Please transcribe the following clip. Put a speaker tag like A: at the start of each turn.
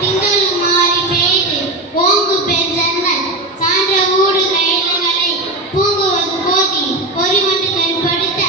A: திங்கள் மாறி பெய்து ஓங்கு பெஞ்சன்னல் சான்ற ஊடு கைகளை பூங்குவது போதி பொறிமட்டு கண்படுத்த